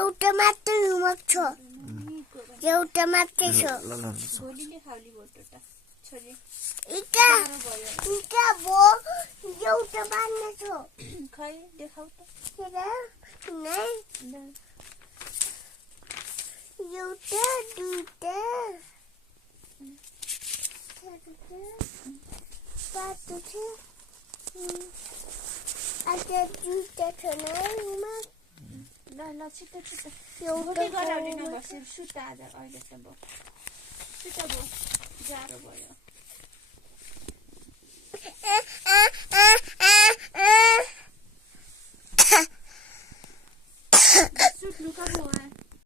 एउटा मात्रै रुमक छ एउटा मात्रै छ गोलीले खाउली बोटोटा छोरी इटा इटा बो एउटा बान्ने छ खै देखाउ त हेर नै एउटा दुईटा पाँच छ अझै दुईटा छ न रुमक ल छिटो छिटो एउटा गराउने नबसेर सुता आज अहिले त भयो सुता भयो जाडो भयो